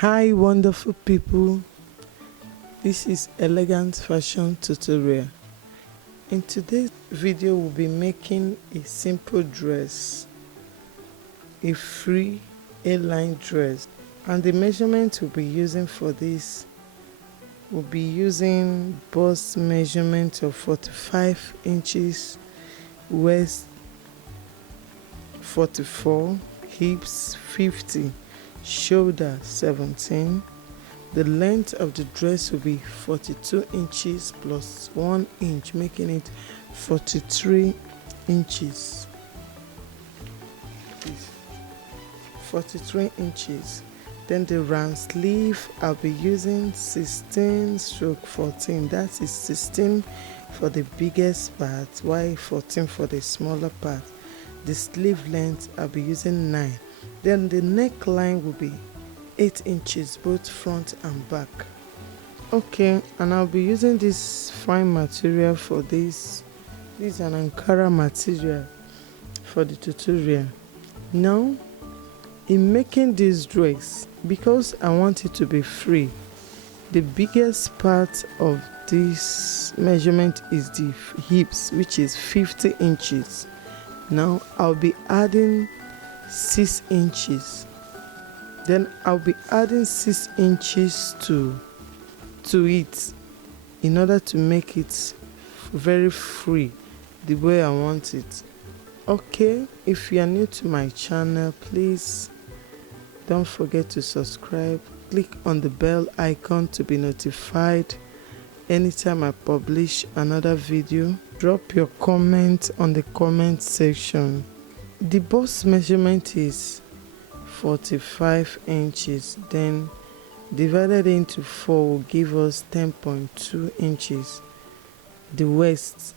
Hi wonderful people, this is elegant fashion tutorial. In today's video we'll be making a simple dress, a free A-line dress, and the measurement we'll be using for this will be using bust measurement of 45 inches, waist 44, hips 50, shoulder 17. The length of the dress will be 42 inches plus 1 inch, making it 43 inches. 43 inches. Then the round sleeve, I'll be using 16/14. That is 16 for the biggest part, while 14 for the smaller part. The sleeve length, I'll be using 9. Then the neckline will be 8 inches both front and back. Okay, and I'll be using this fine material for this. This is an Ankara material for the tutorial. Now, in making this dress, because I want it to be free, the biggest part of this measurement is the hips, which is 50 inches. Now I'll be adding 6 inches. Then I'll be adding 6 inches to it in order to make it very free the way I want it. Okay, if you are new to my channel, please don't forget to subscribe. Click on the bell icon to be notified anytime I publish another video. Drop your comment on the comment section. The bust measurement is 45 inches, then divided into 4 will give us 10.2 inches. The waist,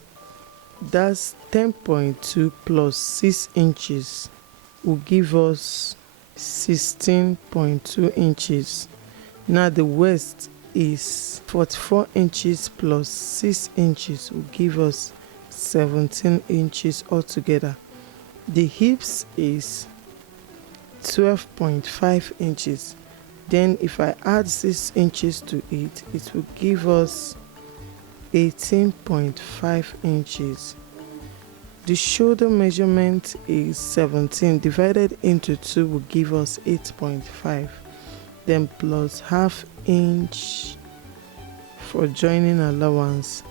that's 10.2 plus 6 inches will give us 16.2 inches. Now the waist is 44 inches plus 6 inches will give us 17 inches altogether. The hips is 12.5 inches. Then if I add 6 inches to it, it will give us 18.5 inches. The shoulder measurement is 17 divided into 2 will give us 8.5. Then plus half inch for joining allowance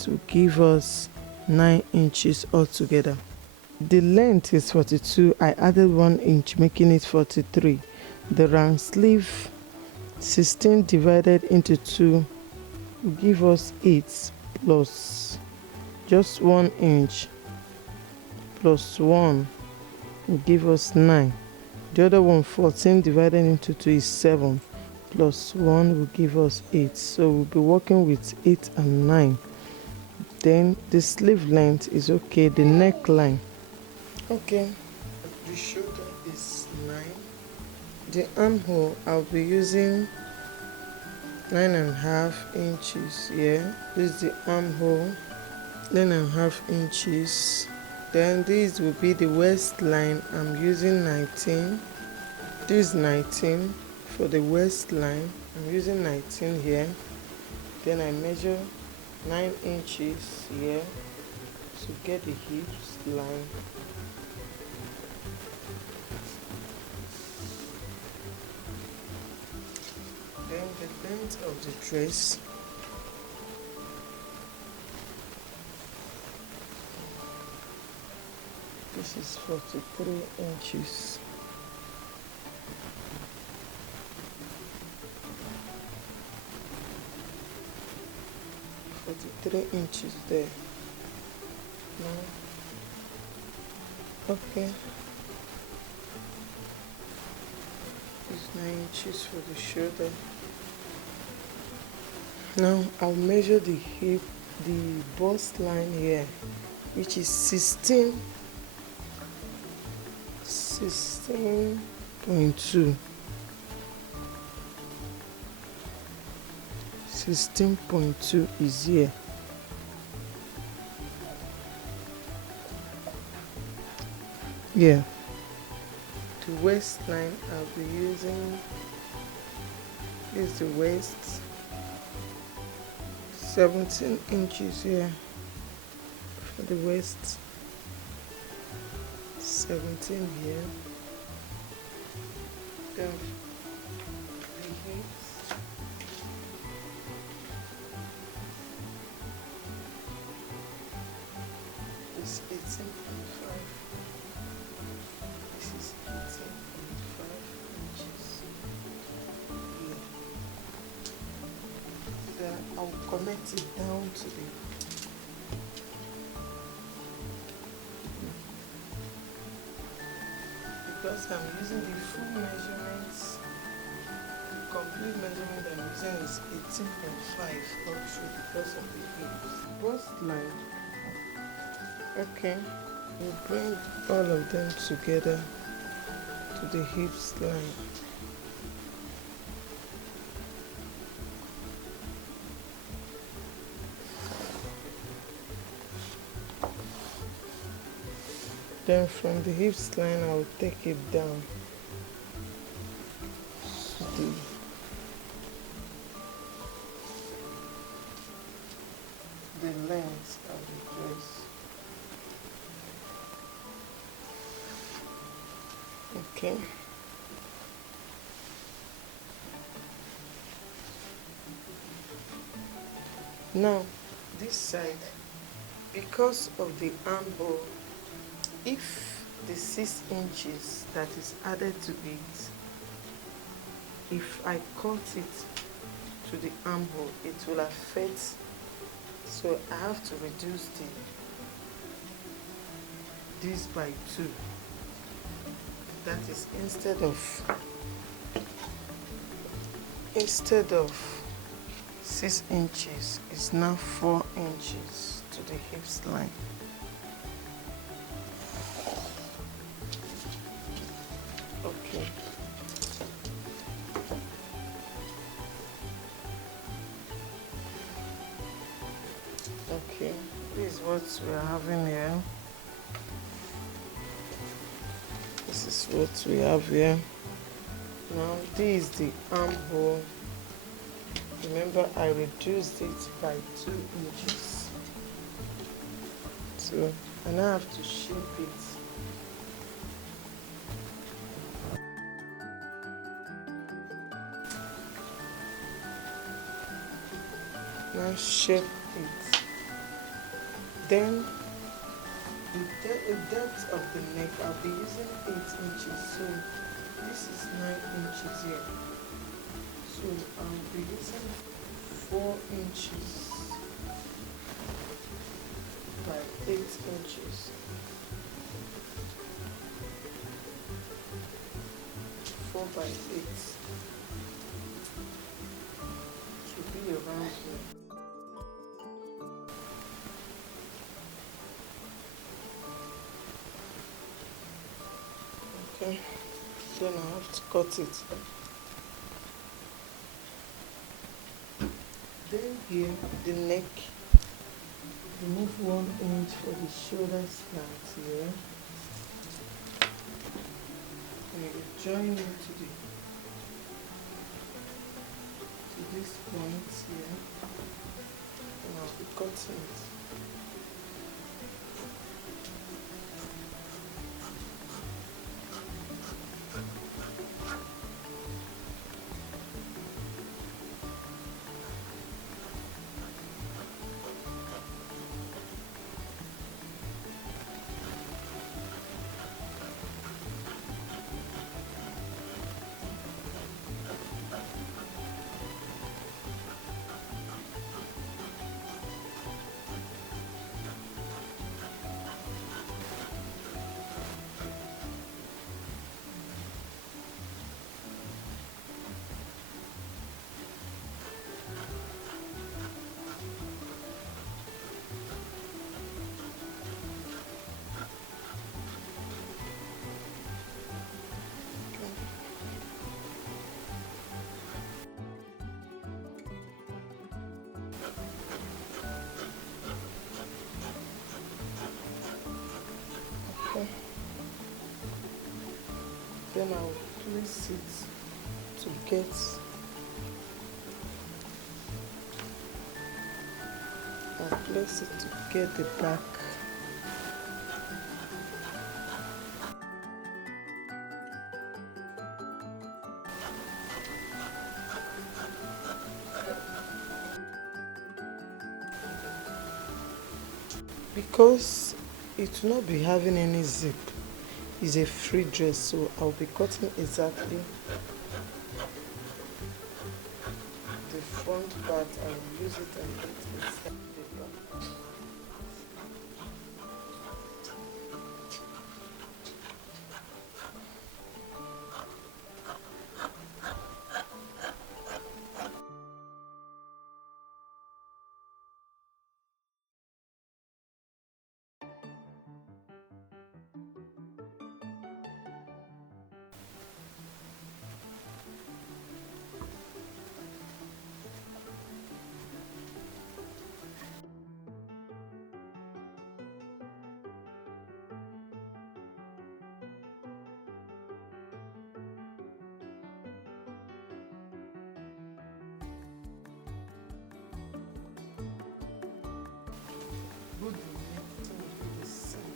to give us 9 inches altogether. The length is 42. I added 1 inch, making it 43. The round sleeve, 16 divided into 2 will give us 8 plus just 1 inch plus 1 will give us 9. The other one, 14 divided into 2 is 7 plus 1 will give us 8. So we'll be working with 8 and 9. Then the sleeve length is okay. The neckline, okay, the shoulder is 9. The armhole, I'll be using 9.5 inches here. This is the armhole, 9.5 inches. Then this will be the waistline. I'm using 19. This is 19 for the waistline. I'm using 19 here. Then I measure 9 inches here to get the hips line. Then the length of the dress, this is 43 inches. There. Now, okay. It's 9 inches for the shoulder. Now I'll measure the hip, the bust line here, which is 16.2. 16.2 is here. Yeah. The waistline, I'll be using This is the waist. 17 inches here for the waist. 17 here. Then the hips. Is 18.5. This is 18.5 inches. Here. Then I'll connect it down to the because I'm using the full measurements, the complete measurement I'm using is 18.5 also because of the hips. Bust line. Okay, we'll bring all of them together to the hips line. Then from the hips line, I'll take it down to the length of the dress. Okay. Now, this side, because of the armhole, if the 6 inches that is added to it, if I cut it to the armhole, it will affect, so I have to reduce this by 2. That is instead of 6 inches, it's now 4 inches to the hips line. Okay. Okay, this is what we are having here. This is what we have here. Now this is the armhole. Remember, I reduced it by 2 inches. So I now have to shape it. Now shape it. Then the depth of the neck, I'll be using 8 inches. So this is 9 inches here. So I'll be using 4 inches by 8 inches. 4 by 8 should be around here. Okay, then I have to cut it. Then here, the neck, remove 1 inch for the shoulder slant here. And you join it to this point here. And I'll be cutting it. Then I'll place it to get I'll place it to get the back. Because it will not be having any zip, it's a free dress, so I'll be cutting exactly the front part. I will use it and put it inside the back. Good neck to be the same.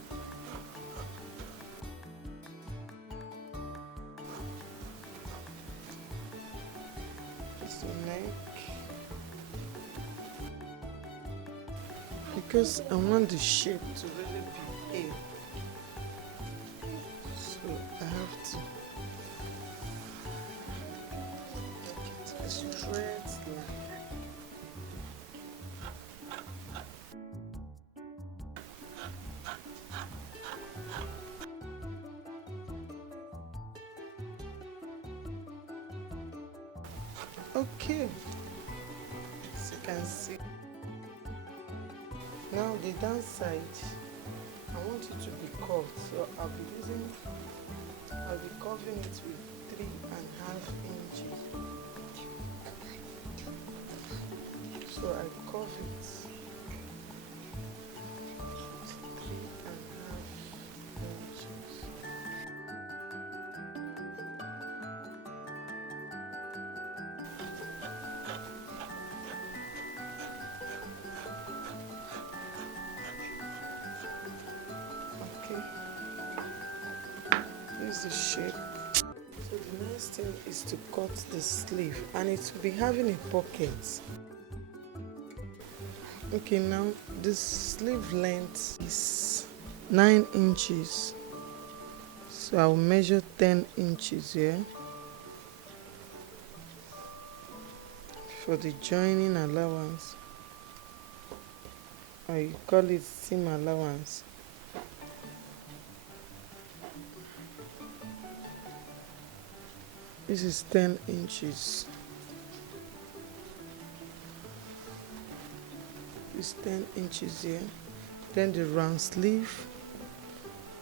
This neck, because I want the shape to really be A, so I have to make it a straight line. Okay, as you can see, now the downside, I want it to be curved, so I'll be curving it with 3.5 inches. So I curve it with 3.5 inches. Okay, here's the shape. So the next thing is to cut the sleeve, and it will be having a pocket. Okay, now the sleeve length is 9 inches, so I'll measure 10 inches here for the joining allowance, or you call it seam allowance. This is 10 inches. It's 10 inches here. Then the round sleeve,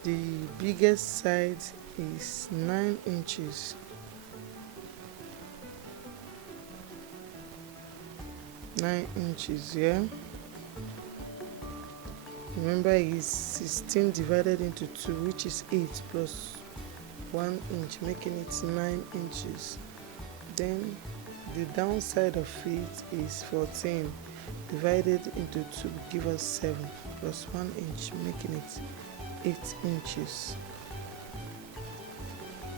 the biggest side is 9 inches. 9 inches here. Remember, it's 16 divided into 2, which is 8 plus 1 inch, making it 9 inches. Then the downside of it is 14 divided into 2 give us 7 plus 1 inch, making it 8 inches.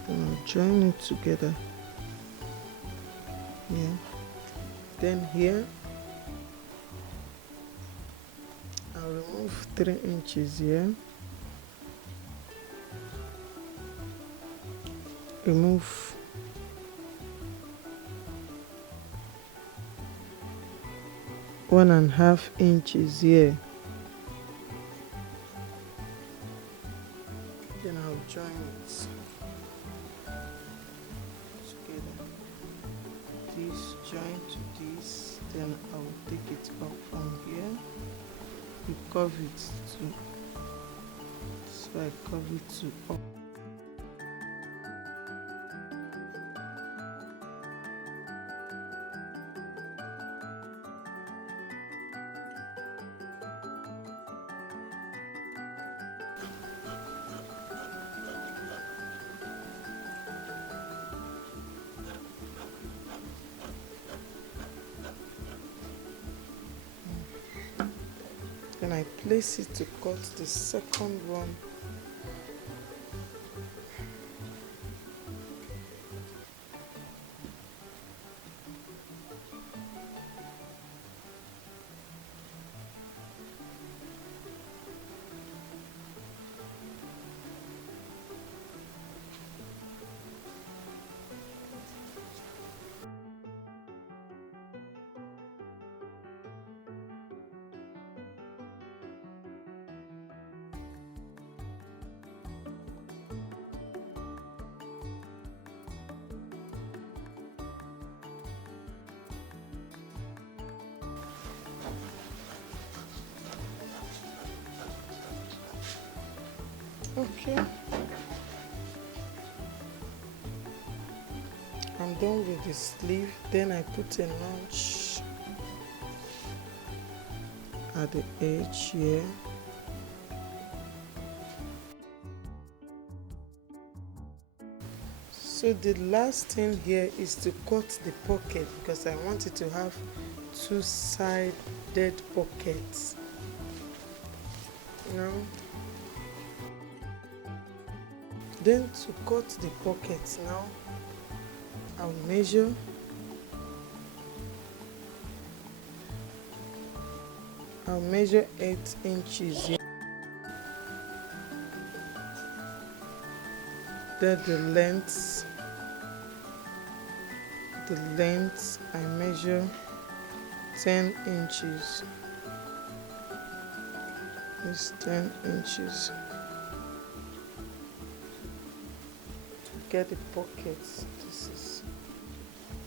And I'll join it together here. Then here I'll remove 3 inches here. Remove 1.5 inches here. Then I'll join it together. This join to this. Then I'll take it up from here. You curve it to. So I curve it to up. Then I place it to cut the second one. Okay, I'm done with the sleeve. Then I put a notch at the edge here. So the last thing here is to cut the pocket, because I want it to have two-sided pockets. Now, then to cut the pockets now, I'll measure I'll measure 8 inches here. Then the length I measure 10 inches. It's 10 inches. To get the pockets,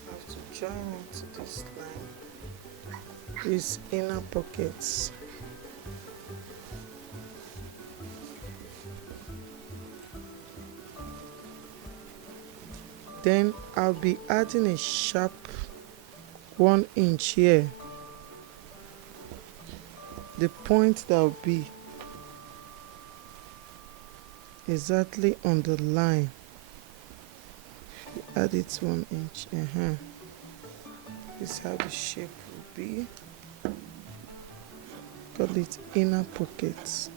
I have to join it to this line, these inner pockets. Then I'll be adding a sharp 1 inch here. The point that will be exactly on the line. You add it 1 inch. This is how the shape will be. Call it inner pockets.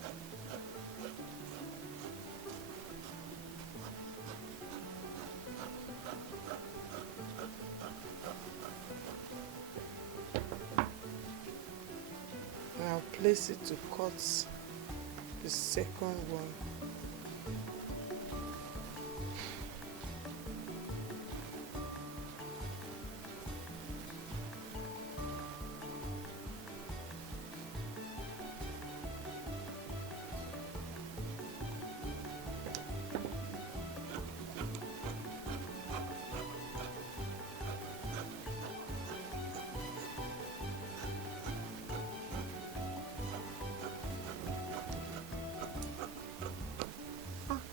I'll place it to cut the second one.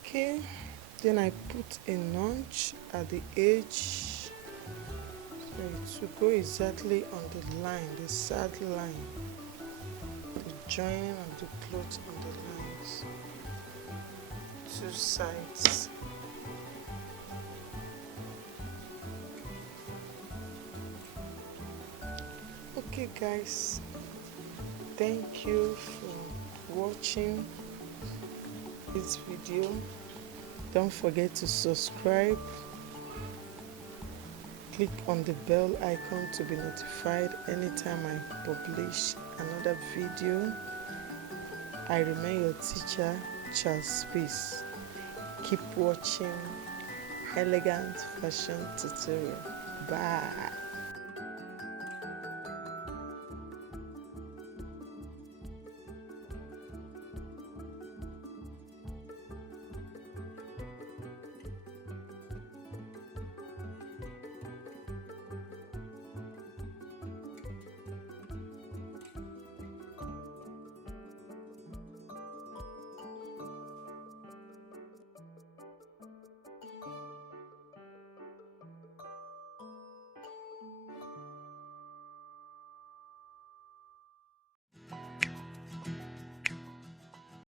Okay, then I put a notch at the edge, so it will go exactly on the line, the sad line, the joining of the cloth on the lines, 2 sides. Okay guys, thank you for watching this video. Don't forget to subscribe, click on the bell icon to be notified anytime I publish another video. I remain your teacher, Charles Peace. Keep watching Elegant Fashion Tutorial. Bye.